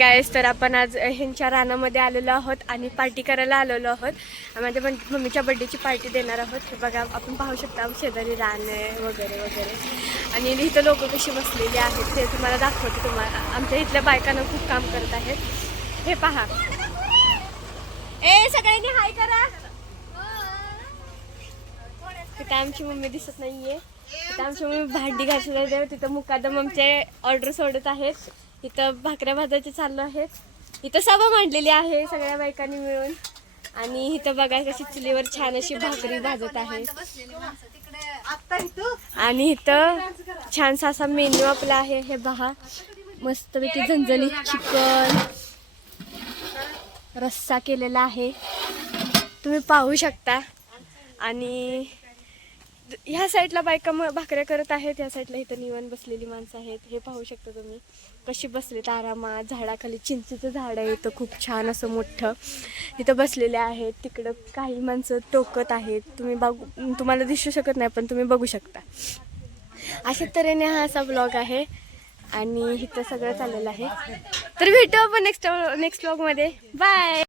गाईस, तर आपण आज ह्यांच्या रानामध्ये आलेलो आहोत आणि पार्टी करायला आलेलो आहोत. माझ्या मम्मीच्या बर्थडेची पार्टी देणार आहोत. हे बघा, आपण पाहू शकता शेजारी रान आहे वगैरे वगैरे. आणि इथं लोक कशी बसलेली आहेत ते तुम्हाला दाखवते. तुम्हाला आमच्या इथल्या बायकांना खूप काम करत आहेत. हे पहा, सगळ्यांनी हाय करा. तिथं आमची मम्मी दिसत नाहीये. तिथं आमची मम्मी भांडी घासत आहे. तिथं मुकादम आमचे ऑर्डर सोडत आहेत. इथं भाकऱ्या भाजायचे चालू आहेत. इथं सभा मांडलेली आहे सगळ्या बायकांनी मिळून. आणि इथं बघा कशी चुलीवर छान अशी भाकरी भाजत आहे. आणि इथं छानसा असा मेन्यू आपला आहे. हे पहा, मस्तपैकी झणझणीत चिकन रस्सा केलेला आहे, तुम्ही पाहू शकता. आणि ह्या साईडला बायका भाकऱ्या करत आहेत. ह्या साईडला इथं निवांत बसलेली माणसं आहेत. हे पाहू शकता तुम्ही कशी बसलेत आरामात. झाडाखाली चिंचेचं झाड आहे इथं खूप छान असं मोठं. इथं बसलेले आहेत. तिकडं काही माणसं टोकत आहेत. तुम्हाला दिसू शकत नाही पण तुम्ही बघू शकता. अशा तऱ्हेने हा असा ब्लॉग आहे. आणि इथं सगळं चाललेलं आहे. तर भेटू आपण नेक्स्ट ब्लॉगमध्ये. बाय.